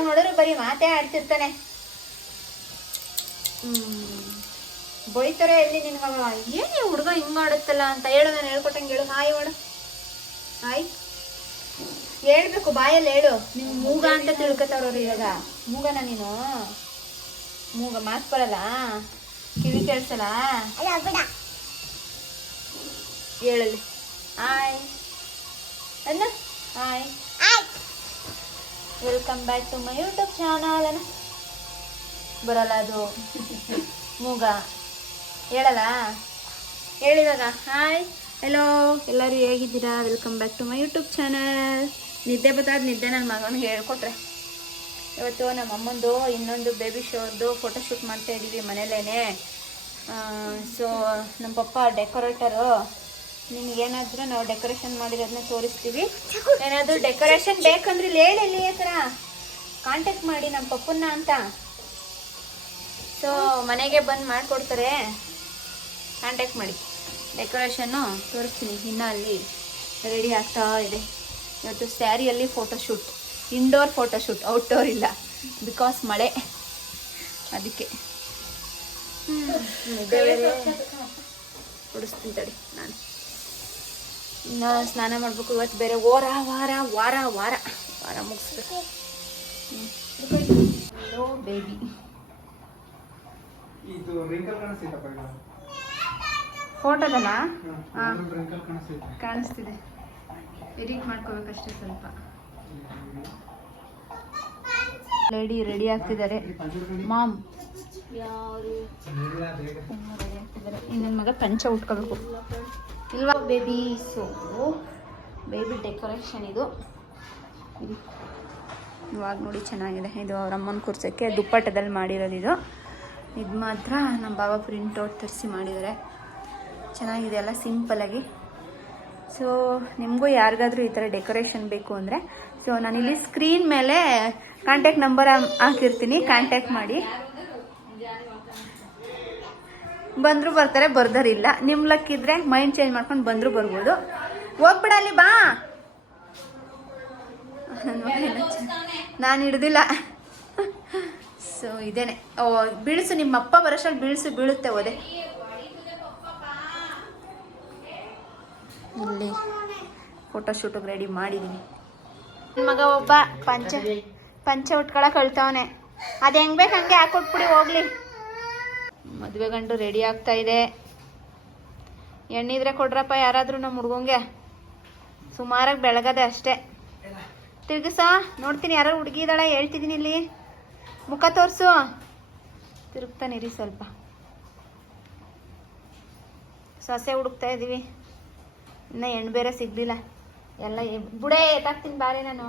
ಯಾವಾಗ ನೋಡಿದ್ರು ಬರೀ ಮಾತೇ ಆಡ್ತಿರ್ತಾನೆ. ಬೈತಾರೆ ಎಲ್ಲಿ ನಿನ್ಗ ಏನ್ ಈ ಹುಡುಗ ಹಿಂಗ ಆಡುತ್ತಲ್ಲ ಅಂತ ಹೇಳು. ನಾನು ಹೇಳ್ಕೊಟ್ಟಂಗೆ ಹೇಳು. ಹಾಯ್ ಮಾಡು. ಹಾಯ್ ಹೇಳ್ಬೇಕು, ಬಾಯಲ್ಲಿ ಹೇಳು. ನಿಮ್ ಮೂಗ ಅಂತ ತಿಳ್ಕೊತಾವ್ರವ್ರು ಇವಾಗ. ಮೂಗನ ನೀನು? ಮೂಗ ಮಾತು ಬರಲ್ಲ, ಕಿವಿ ಕೇಳಿಸಲ್ಲ, ಹೇಳಲ್ಲಿ ಹಾಯ್ ಅನ್ನ. Hi, welcome back to my YouTube channel ಅನ್ನ. ಬರಲ್ಲ ಅದು ಮೂಗ, ಹೇಳಲ್ಲ. ಹೇಳಿದಾಗ ಹಾಯ್ ಹಲೋ ಎಲ್ಲರೂ ಹೇಗಿದ್ದೀರಾ, welcome back to my YouTube channel. ನಿದ್ದೆ ಬತ್ತಾದ ನಿದ್ದೆ ನನ್ನ ಮಗನಿಗೆ ಹೇಳ್ಕೊಟ್ರೆ. ಇವತ್ತು ನಮ್ಮ ಅಮ್ಮಂದು ಇನ್ನೊಂದು ಬೇಬಿ ಶೋರ್ದು ಫೋಟೋಶೂಟ್ ಮಾಡ್ತಾ ಇದ್ದೀವಿ ಮನೇಲೇ. ಸೊ ನಮ್ಮ ಪಪ್ಪ ಡೆಕೋರೇಟರು. ನಿಮಗೇನಾದರೂ ನಾವು ಡೆಕೋರೇಷನ್ ಮಾಡಿರೋದನ್ನ ತೋರಿಸ್ತೀವಿ. ಏನಾದರೂ ಡೆಕೋರೇಷನ್ ಬೇಕಂದ್ರೆ ಇಲ್ಲಿ ಹೇಳಿ, ಇಲ್ಲಿ ಈ ಥರ ಕಾಂಟ್ಯಾಕ್ಟ್ ಮಾಡಿ ನಮ್ಮ ಪಪ್ಪನ್ನ ಅಂತ. ಸೊ ಮನೆಗೆ ಬಂದು ಮಾಡಿಕೊಡ್ತಾರೆ, ಕಾಂಟ್ಯಾಕ್ಟ್ ಮಾಡಿ. ಡೆಕೋರೇಷನ್ನು ತೋರಿಸ್ತೀನಿ. ಇನ್ನು ಅಲ್ಲಿ ರೆಡಿ ಆಗ್ತಾ ಇದೆ. ಇವತ್ತು ಸ್ಯಾರಿಯಲ್ಲಿ ಫೋಟೋಶೂಟ್, ಇಂಡೋರ್ ಫೋಟೋಶೂಟ್, ಔಟ್ಡೋರ್ ಇಲ್ಲ, ಬಿಕಾಸ್ ಮಳೆ, ಅದಕ್ಕೆ. ಕೊಡಿಸ್ತೀನಿ ತಡಿ. ನಾನು ಇನ್ನು ಸ್ನಾನ ಮಾಡಬೇಕು. ಇವತ್ತು ಬೇರೆ ವಾರ ವಾರ ವಾರ ವಾರ ವಾರ ಮುಗಿಸ್ಬೇಕು. Hello baby. ಫೋಟೋದಲ್ಲ ಕಾಣಿಸ್ತಿದೆ. ಎಡಿಟ್ ಮಾಡ್ಕೋಬೇಕಷ್ಟೇ ಸ್ವಲ್ಪ. ಲೇಡಿ ರೆಡಿ ಆಗ್ತಿದ್ದಾರೆ. ಮಾಮ್ ಯಾರು ರೆಡಿ ಆಗ್ತಿದ್ದಾರೆ. ಇನ್ನೊಂದು ಮಗ ಪಂಚ ಉಟ್ಕೋಬೇಕು ಇಲ್ವಾ ಬೇಬಿ. ಸೊ ಬೇಬಿ ಡೆಕೋರೇಷನ್ ಇದು. ಇವಾಗ ನೋಡಿ ಚೆನ್ನಾಗಿದೆ. ಇದು ಅವ್ರ ಅಮ್ಮನ ಕೂರ್ಸೋಕ್ಕೆ ದುಪ್ಪಟ್ಟದಲ್ಲಿ ಮಾಡಿರೋದು ಇದು. ಇದು ಮಾತ್ರ ನಮ್ಮ ಬಾಬಾ ಪ್ರಿಂಟೌಟ್ ತರಿಸಿ ಮಾಡಿದ್ದಾರೆ. ಚೆನ್ನಾಗಿದೆ ಅಲ್ಲ, ಸಿಂಪಲ್ಲಾಗಿ. ಸೊ ನಿಮಗೂ ಯಾರಿಗಾದ್ರೂ ಈ ಥರ ಡೆಕೋರೇಷನ್ ಬೇಕು ಅಂದರೆ ಸೊ ನಾನಿಲ್ಲಿ ಸ್ಕ್ರೀನ್ ಮೇಲೆ ಕಾಂಟ್ಯಾಕ್ಟ್ ನಂಬರ್ ಹಾಕಿರ್ತೀನಿ, ಕಾಂಟ್ಯಾಕ್ಟ್ ಮಾಡಿ. ಬಂದರೂ ಬರ್ತಾರೆ, ಬರ್ದರಿಲ್ಲ. ನಿಮ್ಮ ಲಕ್ಕಿದ್ರೆ ಮೈಂಡ್ ಚೇಂಜ್ ಮಾಡ್ಕೊಂಡು ಬಂದರೂ ಬರ್ಬೋದು. ಹೋಗ್ಬಿಡ ಅಲ್ಲಿ ಬಾ. ನಾನು ಹಿಡ್ದಿಲ್ಲ. ಸೊ ಇದೇನೆ ಬೀಳಿಸು. ನಿಮ್ಮಪ್ಪ ಬರೋಷ್ಟಲ್ಲಿ ಬೀಳುತ್ತೆ. ಓದೆ ಇಲ್ಲಿ ಫೋಟೋಶೂಟಿಗೆ ರೆಡಿ ಮಾಡಿದ್ದೀನಿ. ನನ್ನ ಮಗ ಒಬ್ಬ ಪಂಚೆ ಉಟ್ಕೊಳಕ್ಕೆ ಹೇಳ್ತಾವನೆ. ಅದು ಹೆಂಗೆ ಬೇಕು ಹಂಗೆ ಹಾಕೊಟ್ಬಿಡಿ ಹೋಗ್ಲಿ. ಮದುವೆ ಗಂಡು ರೆಡಿ ಆಗ್ತಾ ಇದೆ. ಎಣ್ಣಿದ್ರೆ ಕೊಡ್ರಪ್ಪ ಯಾರಾದರೂ ನಮ್ಮ ಹುಡ್ಗಂಗೆ. ಸುಮಾರಾಗಿ ಬೆಳಗದೆ ಅಷ್ಟೇ. ತಿರ್ಗಿಸ ನೋಡ್ತೀನಿ ಯಾರು ಹುಡುಗಿ ಇದ್ದಾಳೆ, ಹೇಳ್ತಿದ್ದೀನಿ. ಇಲ್ಲಿ ಮುಖ ತೋರಿಸು. ತಿರುಗ್ತಾನಿರಿ ಸ್ವಲ್ಪ. ಸೊಸೆ ಹುಡುಕ್ತಾ ಇದ್ದೀವಿ. ಇನ್ನು ಹೆಣ್ಣು ಬೇರೆ ಸಿಗ್ಲಿಲ್ಲ. ಎಲ್ಲ ಬುಡೇ ಎತ್ತಾಕ್ತೀನಿ ಬಾರಿ ನಾನು.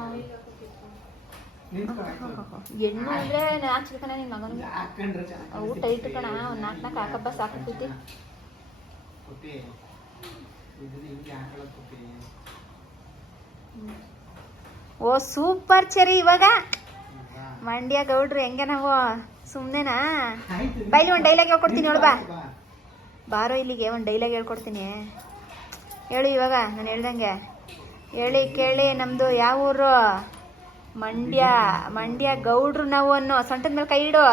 ಹೆಣ್ಣು ಅಂದ್ರೆ ಹಾಕ್ಸ್ಬೇಕಣ್ಣ ನಿನ್ನ ಮಗನಿಗೆ. ಊಟ ಇಟ್ಟು ಕಣ ಒಂದು 4 ಹಾಕಬ್ಬ ಸಾಕೈತಿ. ಓ ಸೂಪರ್ ಚೆರಿ. ಇವಾಗ ಮಂಡ್ಯ ಗೌಡ್ರು ಹೆಂಗೆ ನಾವು ಸುಮ್ಮನೆನಾ? ಬೈಲಿ ಒಂದು ಡೈಲಾಗ್ ಹೇಳ್ಕೊಡ್ತೀನಿ ನೋಡು. ಬಾರೋ ಇಲ್ಲಿಗೆ ಒಂದು ಡೈಲಾಗ್ ಹೇಳ್ಕೊಡ್ತೀನಿ. ಹೇಳು ಇವಾಗ ನಾನು ಹೇಳ್ದಂಗೆ. ಹೇಳಿ ಕೇಳಿ. ನಮ್ಮದು ಯಾವ ಊರು? ಮಂಡ್ಯ ಗೌಡ್ರು ನಾವು ಅನ್ನೋ. ಸೊಂಟದ ಮೇಲೆ ಕೈ ಇಡು.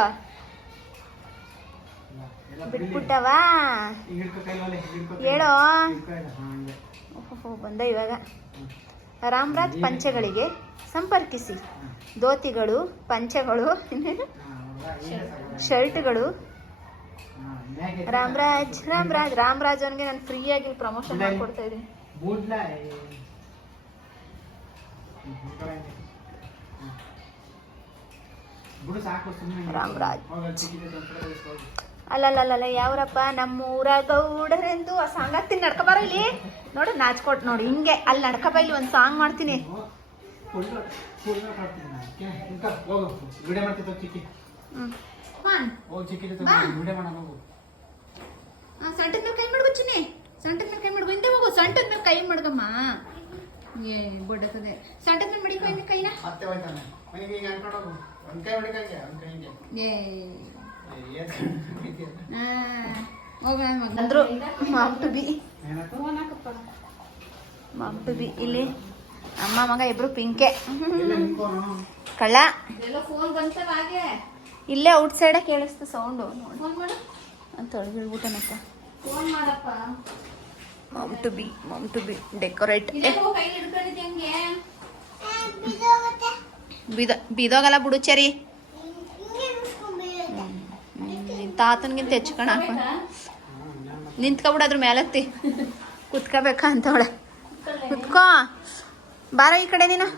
ಬಿಟ್ಬಿಟ್ಟವಾ? ಹೇಳೋ. ಓಹೋ ಬಂದ ಇವಾಗ. ರಾಮರಾಜ್ ಪಂಚೆಗಳಿಗೆ ಸಂಪರ್ಕಿಸಿ. ಧೋತಿಗಳು, ಪಂಚೆಗಳು, ಶರ್ಟ್ಗಳು. ರಾಮರಾಜ್ ಅವನಿಗೆ ನಾನು ಫ್ರೀಯಾಗಿ ಪ್ರಮೋಷನ್ ಮಾಡ್ಕೊಡ್ತಾ ಇದ್ದೀನಿ. ರಾಮರಾಜ್ ಅಲ್ಲಲ್ಲ ಯಾವ್ರಪ್ಪ? ನಮ್ಮ ಊರ ಗೌಡರೆಂದು ಆ ಸಾಂಗ್ ಹಾಕ್ತೀನಿ. ನಡ್ಕೊಬಾರ ಇಲ್ಲಿ ನೋಡು. ನಾಚ್ಕೊಟ್ ನೋಡಿ ಹಿಂಗೆ. ಅಲ್ಲಿ ನಡ್ಕಬ. ಇಲ್ಲಿ ಒಂದು ಸಾಂಗ್ ಮಾಡ್ತೀನಿ. ಸಂಟದ ಮೇಲೆ ಕೈ ಮಾಡ್ಕೊ ಚಿನ್ನಿ. ಸಂಟದ ಮೇಲೆ ಕೈ ಮಾಡ್ಕೊ. ಹಿಂದೆ ಹೋಗು. ಸಂಟದ ಮೇಲೆ ಕೈ ಮಾಡ್ಕಮ್ಮ. ಏ ಬೊಡ್ಡತದೆ. ಸಂಟದ ಮೇಲೆ ಮಡಿಕೊ ಕೈನ. ಅಂದ್ರು ಮಾಮ್ ಟು ಬಿ ಇಲ್ಲಿ ಅಮ್ಮ ಮಗ ಇಬ್ರು ಪಿಂಕೆ. ಕಳ್ಳ ಫೋನ್ ಬಂತಲ್ಲ ಹಾಗೆ ಇಲ್ಲೇ ಔಟ್ ಸೈಡೇ ಕೇಳಿಸ್ತು ಸೌಂಡು. ಫೋನ್ ಮಾಡು ಅಂತ ತೊಳೆದ್ಬಿಟ್ಟನಪ್ಪ. ಫೋನ್ ಮಾಡಪ್ಪ. ಮಮ್ ಟು ಬಿ ಡೆಕೋರೇಟ್. ಕೈಲಿ ಹಿಡ್ಕೊಂಡಿದ್ದೆ ಹಂಗೆ ಬಿದೋಗಲ್ಲ ಬಿಡು ಚರಿ. ತಾತನ್ಗಿಂತ ಹೆಚ್ಚು ಕಣಪ್ಪ. ನಿಂತ್ಕೊಬಿಡು ಅದ್ರ ಮೇಲತ್ತಿ ಕುತ್ಕೋಬೇಕಾ ಅಂತವಳೆ. ಕುತ್ಕೋ ಬಾರ ಈ ಕಡೆ ನೀನು.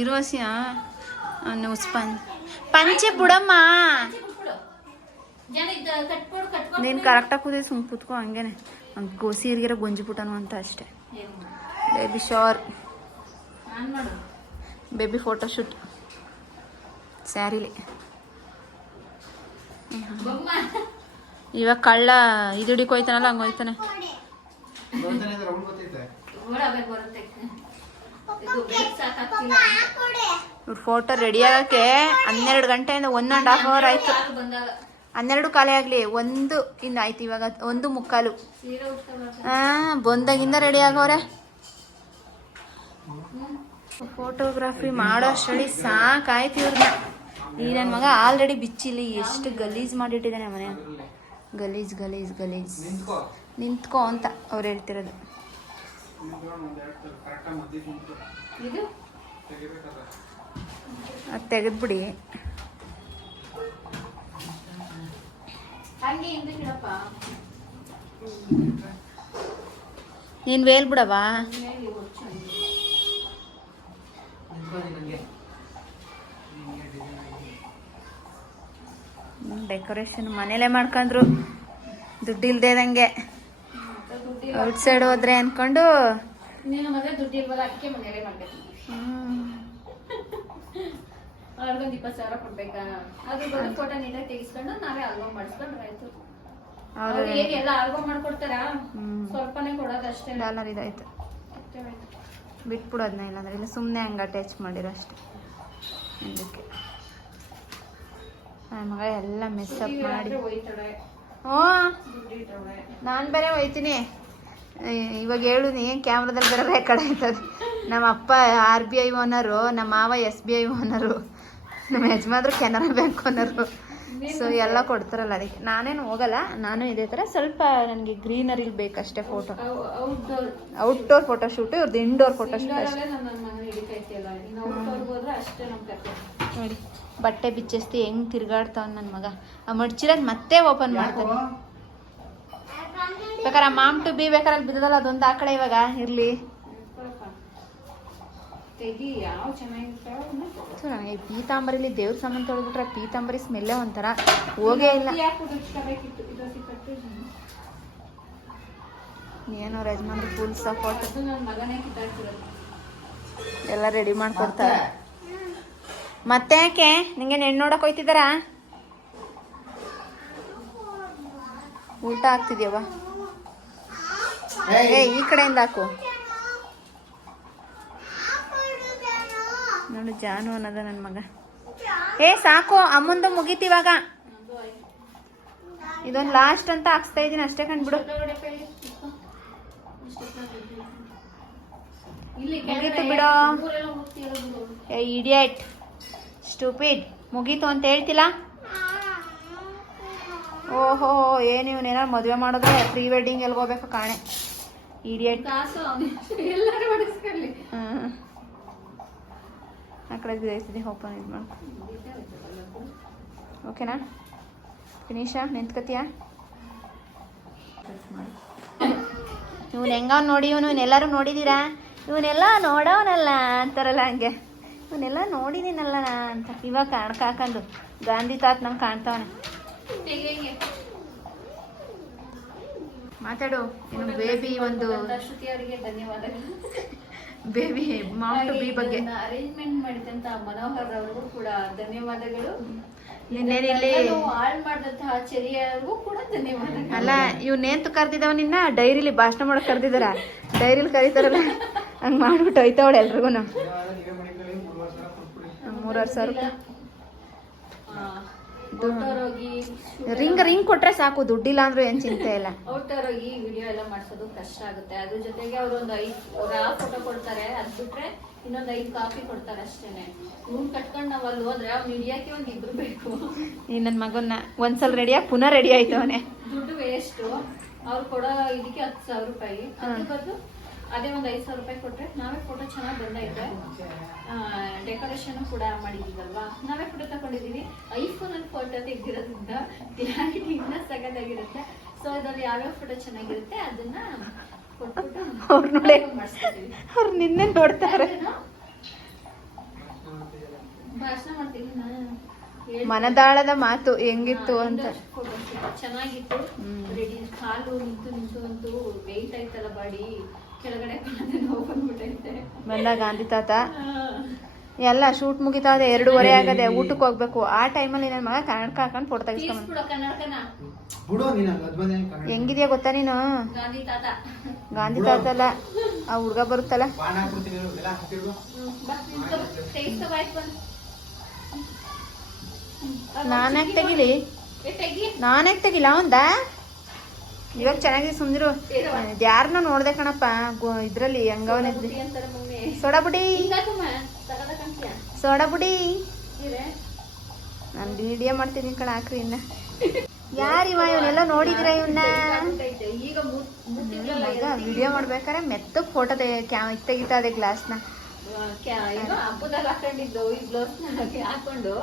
ಇರುವಸಿಯ ಪಂಚೆ ಬಿಡಮ್ಮ. ನೀನು ಕರೆಕ್ಟಾಗಿ ಕೂದಿ ಸುಮ್ ಕುತ್ಕೋ ಹಂಗೇನೆ. ಸೀರಿಗೆರ ಗೊಂಜಿಬಿಟ್ಟನು ಅಂತ ಅಷ್ಟೇ. ಬೇಬಿ ಶವರ್, ಬೇಬಿ ಫೋಟೋಶೂಟ್ ಸ್ಯಾರಿಲಿ. ಇವಾಗ ಕಳ್ಳ ಇದು ಹಿಡಿಕ್ ಹೋಯ್ತಾನಲ್ಲ ಹಂಗೆ ಹೋಯ್ತಾನೆ. ಇವ್ರ ಫೋಟೋ ರೆಡಿ ಆಗಕ್ಕೆ 12 ಗಂಟೆಯಿಂದ 1.5 ಅವರ್ ಆಯ್ತು. 12 ಕಾಲೇ ಆಗಲಿ 1 ಇಂದ ಆಯ್ತು. ಇವಾಗ 1:45. ಬಂದಾಗಿಂದ ರೆಡಿ ಆಗವ್ರೆ. ಫೋಟೋಗ್ರಾಫಿ ಮಾಡೋ ಅಷ್ಟರಲ್ಲಿ ಸಾಕಾಯ್ತು ಇವ್ರನ್ನ. ಈ ನನ್ನ ಮಗ ಆಲ್ರೆಡಿ ಬಿಚ್ಚಿಲಿ ಎಷ್ಟು ಗಲೀಜ್ ಮಾಡಿಟ್ಟಿದ್ದಾನೆ ಮನೆ. ಗಲೀಜ್ ಗಲೀಜ್ ಗಲೀಜ್. ನಿಂತ್ಕೋ ಅಂತ ಅವ್ರು ಹೇಳ್ತಿರೋದು. ಅದು ತೆಗೆದ್ಬಿಡಿ. ನೀನು ವೇಲ್ ಬಿಡವಾ. ಡೆಕೋರೇಷನ್ ಮನೇಲೆ ಮಾಡ್ಕೊಂಡ್ರು ದುಡ್ಡು ಇಲ್ದೇ ಇದ್ದಂಗೆ. ಔಟ್ ಸೈಡ್ ಹೋದ್ರೆ ಅನ್ಕೊಂಡು ದುಡ್ಡು ಇಲ್ವಲ್ಲ ಅದಕ್ಕೆ ಮನೇಲೆ ಮಾಡ್ಬೇಕು. ಅವ್ರಿಗೊಂದು 20,000 ಕೊಡ್ಬೇಕಾ? ಅದ್ರ ಬಂದು ಫೋಟೋ ನೀಟಾಗಿ ತೆಗಿಸ್ಕೊಂಡು ನಾವೇ ಆಲ್ಬಮ್ ಮಾಡಿಸ್ಕೊಂಡ್ರೆ ಆಯ್ತು. ಎಲ್ಲ ಆಲ್ಬಮ್ ಮಾಡ್ಕೊಡ್ತಾರ, ಸ್ವಲ್ಪನೇ ಕೊಡೋದು ಅಷ್ಟೇ. ಡಾಲರ್ ಇದಾಯ್ತು ಬಿಟ್ಬಿಡೋದ್ನ. ಇಲ್ಲಾಂದ್ರೆ ಇಲ್ಲ ಸುಮ್ಮನೆ ಹಂಗೆ ಅಟ್ಯಾಚ್ ಮಾಡಿರೋ ಅಷ್ಟೇ. ಅದಕ್ಕೆ ನನ್ನ ಮಗ ಎಲ್ಲ ಮೆಸ್ಸಪ್ ಮಾಡಿ. ಹ್ಞೂ ನಾನು ಬೇರೆ ಹೋಯ್ತೀನಿ ಇವಾಗ. ಹೇಳುನಿ ಕ್ಯಾಮ್ರಾದಲ್ಲಿ ಬೇರೆ ರೆಕಾರ್ಡ್ ಆಯ್ತದೆ. ನಮ್ಮ ಅಪ್ಪ RBI ಓನರು, ನಮ್ಮ ಮಾವ SBI ಓನರು, ನಮ್ಮ ಯಜಮಾನ್ರು ಕೆನರಾ ಬ್ಯಾಂಕ್ ಓನರು. ಸೊ ಎಲ್ಲ ಕೊಡ್ತಾರಲ್ಲ ಅದಕ್ಕೆ ನಾನೇನು ಹೋಗಲ್ಲ. ನಾನು ಇದೇ ಥರ ಸ್ವಲ್ಪ ನನಗೆ ಗ್ರೀನರಿಲಿ ಬೇಕಷ್ಟೇ ಫೋಟೋ. ಔಟ್ಡೋರ್ ಫೋಟೋಶೂಟು, ಇವ್ರದ್ದು ಇಂಡೋರ್ ಫೋಟೋಶೂಟ್ ಅಷ್ಟೇ. ನೋಡಿ ಬಟ್ಟೆ ಬಿಚ್ಚಿಸ್ತಿ ಹೆಂಗೆ ತಿರ್ಗಾಡ್ತಾವ ನನ್ನ ಮಗ. ಆ ಮಡ್ಚಿರೋದು ಮತ್ತೆ ಓಪನ್ ಮಾಡ್ತಾನೆ. ಬೇಕಾರೆ ಮಾಮ್ ಟು ಬಿ ಬೇಕಾರೆ ಅಲ್ಲಿ ಬಿದ್ದದಲ್ಲ ಅದೊಂದು ಆ ಕಡೆ ಇವಾಗ ಇರಲಿ. ನನಗೆ ಪೀತಾಂಬರಿಲಿ ದೇವ್ರ ಸಾಮಾನು ತೊಳೆದ್ಬಿಟ್ರೆ ಪೀತಾಂಬರಿ ಸ್ಮೆಲ್ಲೇ ಒಂಥರ ಹೋಗೇ ಇಲ್ಲ. ಏನೋ ಯಜಮಾನ್ರು ಫುಲ್ ಸಪೋರ್ಟ್. ಎಲ್ಲ ರೆಡಿ ಮಾಡ್ಕೊಡ್ತಾರೆ. ಮತ್ತೆ ಯಾಕೆ ನಿಂಗೆ ಹೆಣ್ಣು ನೋಡಕ್ ಹೋಯ್ತಿದ್ದಾರಾ? ಊಟ ಆಗ್ತಿದ್ಯವ. ಈ ಕಡೆಯಿಂದ ಹಾಕು. ನೋಡು ಜಾನು ಅನ್ನೋದ ನನ್ನ ಮಗ. ಸಾಕು ಅಮ್ಮಂದು ಮುಗೀತಿವಾಗ. ಇದೊಂದು ಲಾಸ್ಟ್ ಅಂತ ಹಾಕ್ಸ್ತಾ ಇದೀನಿ ಅಷ್ಟೇ ಕಂಡ್ಬಿಡು. ಮುಗೀತು ಬಿಡೋ. Idiot stupid. ಮುಗೀತು ಅಂತ ಹೇಳ್ತಿಲ್ಲ. ಓಹೋ ಏನು ಇವನೇನ ಮದುವೆ ಮಾಡಿದ್ರೆ ಪ್ರೀ ವೆಡ್ಡಿಂಗ್ ಎಲ್ಲಿ ಹೋಗ್ಬೇಕು ಕಾಣೆ. ಇಡಿಯಟ್. ಆ ಕಡೆ ಜಯಿಸಿದೆ ಓಪನ್ ಇದು ಮಾಡ್ಕೊ. ಓಕೆನಾ ಫಿನಿಶಾ? ನಿಂತ್ಕತಿಯಾ? ಇವನು ಹೆಂಗ ನೋಡಿ. ಇವನ್ನೆಲ್ಲರೂ ನೋಡಿದ್ದೀರಾ? ಇವನ್ನೆಲ್ಲ ನೋಡೋನಲ್ಲ ಅಂತಾರಲ್ಲ ಹಂಗೆ. ಇವನ್ನೆಲ್ಲ ನೋಡಿದ್ದೀನಲ್ಲ ಅಂತ ಇವಾಗ ಕಾಣ್ಕ ಹಾಕೊಂಡು ಗಾಂಧಿ ತಾತ್ ನಮ್ಗೆ ಕಾಣ್ತಾವನೆ. ಮಾತಾಡು. ಇನ್ನು ಬೇಬಿ ಒಂದು ಬೇಬಿ ಮಾಮ್ ಟು ಬಿ ಬಗ್ಗೆ ಅರೇಂಜ್ಮೆಂಟ್ ಮಾಡಿದಂತ ಮನೋಹರ್ ಅವ್ರಿಗೂ ಕೂಡ ಧನ್ಯವಾದಗಳು. ನಿನ್ನೇನಿಲ್ಲಿ ಹಾಳು ಮಾಡಿದಂತಹ ಚೆರಿಯವ್ರಿಗೂ ಕೂಡ ಧನ್ಯವಾದಗಳು. ಅಲ್ಲ ಇವ್ನೇಂತ ಕರ್ದಿದವ ನಿನ್ನ ಡೈರಿಲಿ ಭಾಷಣ ಮಾಡಕ್ ಕರ್ದಿದಾರ. ಡೈರಿಲಿ ಕರೀತಾರಲ್ಲ ಹಂಗ್ ಮಾಡ್ಬಿಟ್ಟು ಹೋಯ್ತಾವಳೆ ಎಲ್ರಿಗೂ. 3,000 ರಿಂಗ್ ಕೊಟ್ರೆ ಸಾಕು. ದುಡ್ಡಿಲ್ಲ ಅಂದ್ರೂ ಏನ್ ಚಿಂತೆ ಇಲ್ಲ. ಔಟರ್ ಹೋಗಿ ವಿಡಿಯೋ ಎಲ್ಲ ಮಾಡ್ಸೋದು ಕಷ್ಟ ಆಗುತ್ತೆ. ಅದ್ರ ಜೊತೆಗೆ ಅವ್ರು ಒಂದು 5 ಫೋಟೋ ಕೊಡ್ತಾರೆ. ಅದ್ ಬಿಟ್ರೆ ಇನ್ನೊಂದ್ 5 ಕಾಫಿ ಕೊಡ್ತಾರೆ ಅಷ್ಟೇನೆ. ಇವ್ನ್ ಕಟ್ಕೊಂಡ್ ನಾವ್ ಅಲ್ಲಿ ಹೋದ್ರೆ ಅವ್ನ್ ಹಿಡಿಯಕ್ಕೆ ಒಂದ್ ಇಬ್ರು ಬೇಕು. ಈ ನನ್ನ ಮಗನ್ನ ಒಂದ್ಸಲ ರೆಡಿಯಾಗಿ ಪುನಃ ರೆಡಿ ಆಯ್ತು ಅವನೇ. ದುಡ್ಡು ವೇಸ್ಟ್. ಅವ್ರು ಕೊಡೋ ಇದಕ್ಕೆ 10,000 ರೂಪಾಯಿ. ಅದ್ರ ಬದಲು ಅದೇ ಒಂದ್ 5,000 ರೂಪಾಯಿ ಕೊಟ್ರೆ ನಾವೇ ಫೋಟೋ ಚೆನ್ನಾಗಿ ಬಂದೈತೆ. ಡೆಕೋರೇಷನ್ ಕೂಡ ಮಾಡಿದೀವಲ್ವಾ, ನಾವೇ ಫೋಟೋ ತಗೊಂಡಿದೀವಿ. ಐಫೋನ್ ಅಲ್ಲಿ ಫೋಟೋ ತೆಗ್ದಿರೋದ್ರಿಂದ ಕ್ಲಾರಿಟಿ ಇನ್ನ ಸಗದಾಗಿರುತ್ತೆ. ಸೊ ಇದ್ರಲ್ಲಿ ಯಾವ್ಯಾವ ಫೋಟೋ ಚೆನ್ನಾಗಿರುತ್ತೆ ಅದನ್ನ ಕೊಟ್ಬಿಟ್ಟು ಅವ್ರು ನೋಡಿ ಮಾಡಿಸ್ಕೊತೀವಿ. ಅವ್ರು ನಿನ್ನೆ ನೋಡ್ತಾರೆ. ಭಾಷಣ ಮಾಡ್ತೀನಿ ನಾನು. ಮನದಾಳದ ಮಾತು ಹೆಂಗಿತ್ತು ಅಂತ. ಚೆನ್ನಾಗಿತ್ತು. ರೆಡಿ ಕಾಲು ನಿಂತು ವೆಯ್ಟ್ ಆಯ್ತಲ್ಲ ಬಾಡಿ ಕೆಳಗಡೆ ನೋವು ಬಂದ್ಬಿಟ್ಟೈತೆ. ಬಂದ ಗಾಂಧಿ ತಾತ ಎಲ್ಲ ಶೂಟ್ ಮುಗಿತಾದೆ 2:30 ಆಗದೆ, ಊಟಕ್ಕೆ ಹೋಗ್ಬೇಕು. ಆ ಟೈಮಲ್ಲಿ ನನ್ನ ಮಗ ಕನ್ನಡಕ ಹಾಕೊಂಡು ಫೋಟೋ ತೆಗಿಸ್ಕೊಂಡ್ ಹೆಂಗಿದ್ಯಾ ಗೊತ್ತಾ ನೀನು? ಗಾಂಧಿ ತಾತ ಅಲ್ಲ, ಆ ಹುಡ್ಗ ಬರುತ್ತಲ್ಲ. ನಾನ್ಯಾಕೆ ತೆಗಿಲ್ಲ ಅವಂದ. ಇವಾಗ ಚೆನ್ನಾಗಿದೆ ಸುಂದ್ರು. ಯಾರನ್ನ ನೋಡ್ದೆ ಕಣಪ್ಪ ಇದ್ರಲ್ಲಿ ಹೆಂಗವನ ಸೋಡಾ ಬುಡಿ ನಾನು ವಿಡಿಯೋ ಮಾಡ್ತೀನಿ ಕಣ. ಹಾಕ್ರಿ ಇನ್ನ ಯಾರಿವ ಇವನ್ನೆಲ್ಲ ನೋಡಿದಿರ ಇವನ್ನ? ವಿಡಿಯೋ ಮಾಡ್ಬೇಕಾರೆ ಮೆತ್ತಗ್ ಫೋಟೋ ತೆಗಿತಾ ಇದೆ ಗ್ಲಾಸ್ನ. ಹಬ್ಬದಲ್ಲಿ ಹಾಕೊಂಡಿದ್ದು ಈ ಬ್ಲೌಸ್ ಹಾಕೊಂಡು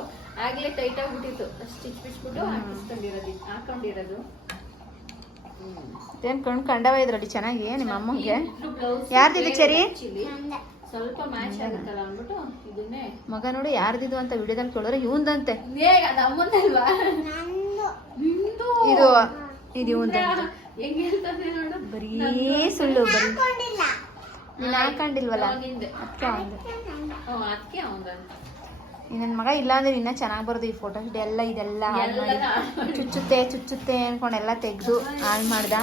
ಆಗ್ಲೇ ಟೈಟ್ ಆಗ್ಬಿಟ್ಟಿತ್ತು. ಸ್ಟಿಚ್ ಬಿಚ್ಬಿಟ್ಟು ಹಾಕೊಂಡಿರೋದು. ಏನ್ ಕಂಡವ ಇದ್ರಲ್ಲಿ ಚೆನ್ನಾಗಿ ನಿಮ್ಮ ಅಮ್ಮಂಗೆ. ಯಾರ್ದಿದು ಚೆರಿ? ಸ್ವಲ್ಪ ಮ್ಯಾಚ್ ಆಗುತ್ತಲ್ಲ ಅಂದ್ಬಿಟ್ಟು ಇದನ್ನೇ. ಮಗ ನೋಡಿ ಯಾರ್ದಿದು ಅಂತ ವಿಡಿಯೋದಲ್ಲಿ ಕೇಳಿದ್ರೆ ಇವಂದಂತೆ. ನಮ್ಮದಲ್ವಾ ಇದು ಇವಂದ. ಹೆಂಗ್ ಹೇಳ್ತಾನೆ ನೋಡು. ಬರೀ ಸುಳ್ಳು. ನೀನ್ ಹಾಕೊಂಡಿಲ್ವಲ್ಲ ಅದಕ್ಕೆ ಅವಂದ. ನನ್ನ ಮಗ ಇಲ್ಲ ಅಂದ್ರೆ ಇನ್ನ ಚೆನ್ನಾಗಿ ಬರೋದು ಈ ಫೋಟೋ ಶೂಟ್ ಎಲ್ಲ. ಇದೆಲ್ಲ ಚುಚ್ಚುತ್ತೆ ಅನ್ಕೊಂಡೆಲ್ಲ ತೆಗೆದು ಹಾಳು ಮಾಡ್ದ.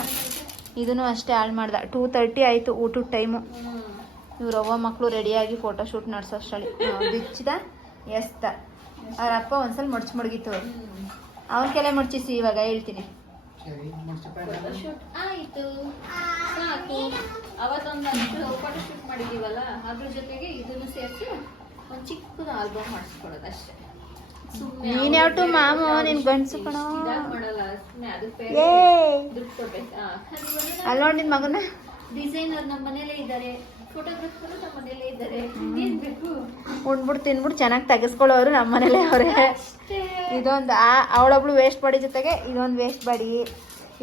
ಇದನ್ನು ಅಷ್ಟೇ ಹಾಳು ಮಾಡ್ದ. 2:30 ಆಯ್ತು ಊಟದ ಟೈಮು. ಇವ್ರವ್ವ ಮಕ್ಕಳು ರೆಡಿಯಾಗಿ ಫೋಟೋ ಶೂಟ್ ನಡ್ಸೋಷ್ಟಳಿ ಬಿಚ್ಚಿದ ಎಸ್ತ. ಅವ್ರ ಅಪ್ಪ ಒಂದ್ಸಲ ಮಡ್ಗಿತ್ತು. ಅವನ ಕೆಲ ಮಡ್ಚಿಸಿ ಇವಾಗ ಹೇಳ್ತೀನಿ. ಆಯ್ತು ಸಾಕು. ಅವತ್ತೊಂದು ಫೋಟೋ ಶೂಟ್ ಮಾಡಿದೀವಲ್ಲ, ಅದ್ರ ಜೊತೆಗೆ ಇದನ್ನು ಸೇರಿಸಿ ಒಂದ್ ಚಿಕ್ಕದ ಆಲ್ಬಮ್ ಮಾಡಿಸ್ಕೊಡೋದು ಅಷ್ಟೇ. ನೀನ್ ಯಾವಟು ಮಾಮು ನಿನ್ ಗಂಡ್ಸು ಕಣೋ ಮಾಡಲ್ಲ. ಸುಮ್ಮನೆ ಅದಕ್ಕೆ ದುಡ್ಡು ಕೊಡ್ಬೇಕಾ? ಅಲ್ಲಿ ನೋಡಿ ನಿನ್ ಮಗನ. ಡಿಸೈನರ್ ನಮ್ಮ ಮನೇಲೇ ಇದ್ದಾರೆ, ಫೋಟೋಗ್ರಾಫರ್ ನಮ್ಮ ಮನೇಲೇ ಇದ್ದಾರೆ. ಏನ್ ಬೇಕು? ಉಂಡ್ಬಿಟ್ಟು ತಿನ್ಬಿಟ್ಟು ಚೆನ್ನಾಗಿ ತೆಗೆಸ್ಕೊಳ್ಳೋರು ನಮ್ಮ ಮನೇಲೆ ಅವ್ರೆ. ಇದೊಂದು ಅವಳೊಬ್ಳು ವೇಸ್ಟ್ ಬಾಡಿ ಜೊತೆಗೆ ಇದೊಂದು ವೇಸ್ಟ್ ಬಾಡಿ.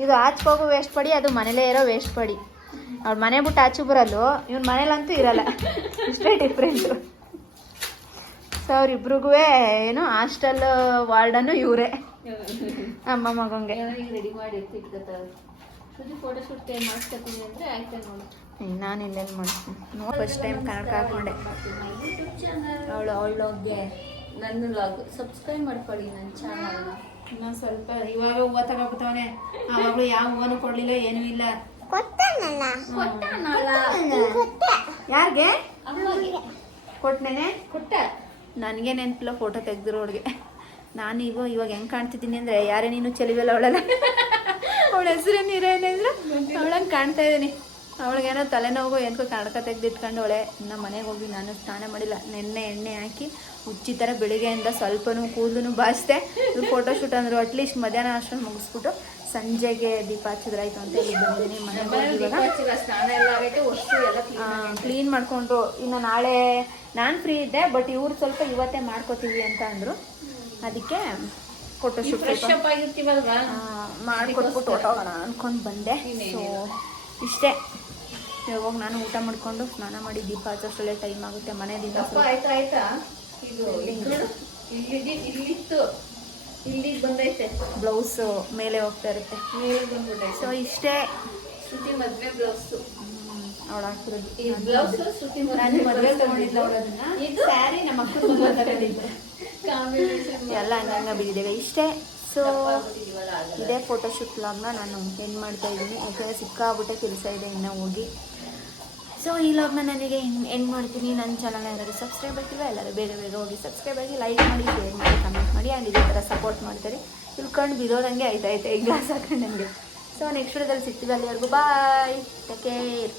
ಇದು ಆಚೆಗೋಗೋ ವೇಸ್ಟ್ ಬಾಡಿ, ಅದು ಮನೇಲೇ ಇರೋ ವೇಸ್ಟ್ ಬಾಡಿ. ಅವ್ಳ ಮನೆ ಬಿಟ್ಟು ಆಚೆ ಬರಲ್ಲು, ಇವ್ನ ಮನೇಲಂತೂ ಇರಲ್ಲ. ಇಷ್ಟೇ ಡಿಫ್ರೆಂಟು. ಸೊ ಅವ್ರಿಬ್ರಿಗೂ ಏನು ಹಾಸ್ಟೆಲ್ ವಾರ್ಡನ್ನು ಇವರೇ ಅಮ್ಮ ಮಗಂಗೆ. ರೆಡಿ ಮಾಡಿ ಎತ್ತಿಟ್ಕೊತಾರೆ. ಫೋಟೋ ಶೂಟ್ ಮಾಡಿಸ್ಕೊತೀನಿ ಅಂದ್ರೆ ಆಯ್ತಾ ನೋಡು. ನಾನು ಇಲ್ಲೇನು ಮಾಡ್ತೀನಿ ನೋಡಿ. ಫಸ್ಟ್ ಟೈಮ್ ಕನ್ನಡಕ ಹಾಕೊಂಡೆ. ಅವಳೊಗ್ಗೆ ನನ್ನ ಲಾಗ್ ಸಬ್ಸ್ಕ್ರೈಬ್ ಮಾಡ್ಕೊಳ್ಳಿ ನನ್ನ ಚಾನಲ್ನ. ಇನ್ನೊಂದು ಸ್ವಲ್ಪ ಇವಾಗ ಹೂವು ತಗೋಬಿಟ್ಟವನೆ. ಆವಾಗಲೂ ಯಾವ ಹೂವನು ಕೊಡಲಿಲ್ಲ, ಏನೂ ಇಲ್ಲ. ಯಾರಿಗೆ ಕೊಟ್ಟನೇನೆ? ಕೊಟ್ಟ. ನನಗೆ ನೆನಪಿಲ್ಲ ಫೋಟೋ ತೆಗ್ದಿರೋಳಿಗೆ. ನಾನು ಇವಾಗ ಹೆಂಗೆ ಕಾಣ್ತಿದ್ದೀನಿ ಅಂದರೆ, ಯಾರೇ ನೀನು ಚೆಲಿವೆಲ್ಲ ಅವಳಲ್ಲ. ಅವಳ ಹೆಸರು ನೀರೇನಿದ್ರು ಅವಳಂಗೆ ಕಾಣ್ತಾ ಇದ್ದೀನಿ. ಅವಳಿಗೇನೋ ತಲೆನೋವು ಏನಕ್ಕೋ ಕನ್ನಡಕ ತೆಗೆದಿಟ್ಕೊಂಡು ಅವಳೆ. ಇನ್ನು ಮನೆಗೆ ಹೋಗಿ ನಾನು ಸ್ನಾನ ಮಾಡಿಲ್ಲ. ಎಣ್ಣೆ ಹಾಕಿ ಉಚ್ಚಿ ಥರ ಬೆಳಿಗ್ಗೆಯಿಂದ ಸ್ವಲ್ಪನೂ ಕೂದಲು ಬಾಚಿದೆ. ಇದು ಫೋಟೋ ಶೂಟ್ ಅಂದರು. ಅಟ್ಲೀಸ್ಟ್ ಮಧ್ಯಾಹ್ನ ಅಷ್ಟೊಂದು ಮುಗಿಸ್ಬಿಟ್ಟು ಸಂಜೆಗೆ ದೀಪ ಹಚ್ಚಿದ್ರಾಯ್ತು ಅಂತ ಹೇಳಿ ಬಂದಿದ್ದೀನಿ. ಮನೆಗೆ ಸ್ನಾನ ಎಲ್ಲ ಆಗೈತೆ, ವಸ್ತು ಎಲ್ಲ ಕ್ಲೀನ್ ಮಾಡಿಕೊಂಡು ಇನ್ನು ನಾಳೆ ನಾನು ಫ್ರೀ ಇದ್ದೆ. ಬಟ್ ಇವ್ರು ಸ್ವಲ್ಪ ಇವತ್ತೇ ಮಾಡ್ಕೋತೀವಿ ಅಂತ ಅಂದರು. ಅದಕ್ಕೆ ಫೋಟೋ ಶೂಟ್ ಮಾಡಿಕೊಟ್ಬಿಟ್ಟು ಹೊಟ್ಟೋಗೋಣ ಅಂದ್ಕೊಂಡು ಬಂದೆ. ಸೊ ಇಷ್ಟೇ. ಇವಾಗ ನಾನು ಊಟ ಮಾಡಿಕೊಂಡು ಸ್ನಾನ ಮಾಡಿ ದೀಪ ಹಚ್ಚೋಷ್ಟೊಳ್ಳೆ ಟೈಮ್ ಆಗುತ್ತೆ. ಮನೆಯಿಂದ ಆಯ್ತಾ ಇದು ಇಲ್ಲಿತ್ತು, ಇಲ್ಲಿಗೆ ಬಂದೈತೆ. ಬ್ಲೌಸು ಮೇಲೆ ಹೋಗ್ತಾ ಇರುತ್ತೆ. ಮೇಲೆ ಬಂದ್ಬಿಟ್ಟೈತೆ. ಸೊ ಇಷ್ಟೇ. ಶ್ರುತಿ ಮದುವೆ ಬ್ಲೌಸು ಅವಳು ಹಾಕಿರೋದು. ಈ ಬ್ಲೌಸ್ ಶ್ರುತಿ ನಾನು ಮದುವೆ ತಗೊಂಡಿದ್ದ ಅವಳನ್ನ. ಇದು ಸ್ಯಾರಿ ನಮ್ಮ ಅಕ್ಕನ ಮದುವೆ ತಗೊಂಡಿದ್ದೆ. ಎಲ್ಲ ಹಂಗಂಗೆ ಬಿದ್ದಿದ್ದೇವೆ. ಇಷ್ಟೇ. ಸೊ ಇದೇ ಫೋಟೋಶೂಟ್ ವ್ಲಾಗ್ನ ನಾನು ಎಂಡ್ ಮಾಡ್ತಾ ಇದ್ದೀನಿ. ಯಾಕಂದರೆ ಸಿಕ್ಕಾಬಿಟ್ಟೆ ಕೆಲಸ ಇದೆ ಇನ್ನೂ ಹೋಗಿ. ಸೊ ಈ ವ್ಲಾಗ್ನ ನನಗೆ ಎಂಡ್ ಮಾಡ್ತೀನಿ. ನನ್ನ ಚಾನಲ್ನ ಯಾರಾದರೂ ಸಬ್ಸ್ಕ್ರೈಬ್ ಆಗಿಲ್ಲ ಎಲ್ಲರೂ ಬೇಗ ಹೋಗಿ ಸಬ್ಸ್ಕ್ರೈಬ್ ಆಗಿ, ಲೈಕ್ ಮಾಡಿ, ಶೇರ್ ಮಾಡಿ, ಕಮೆಂಟ್ ಮಾಡಿ. ಆ್ಯಂಡ್ ಇದೇ ಥರ ಸಪೋರ್ಟ್ ಮಾಡ್ತಾರೆ. ತಿಳ್ಕೊಂಡು ಬಿಡೋದಂಗೆ ಆಯ್ತೈತೆ ಈ ಗ್ಲಾಸ್ ಹಾಕೊಂಡು ನನಗೆ. ಸೊ ನೆಕ್ಸ್ಟ್ ವಿಡಿಯೋದಲ್ಲಿ ಸಿಗ್ತೀವಿ. ಅಲ್ಲಿವರೆಗೂ ಬಾಯ್, ಟೇಕ್ ಕೇರ್.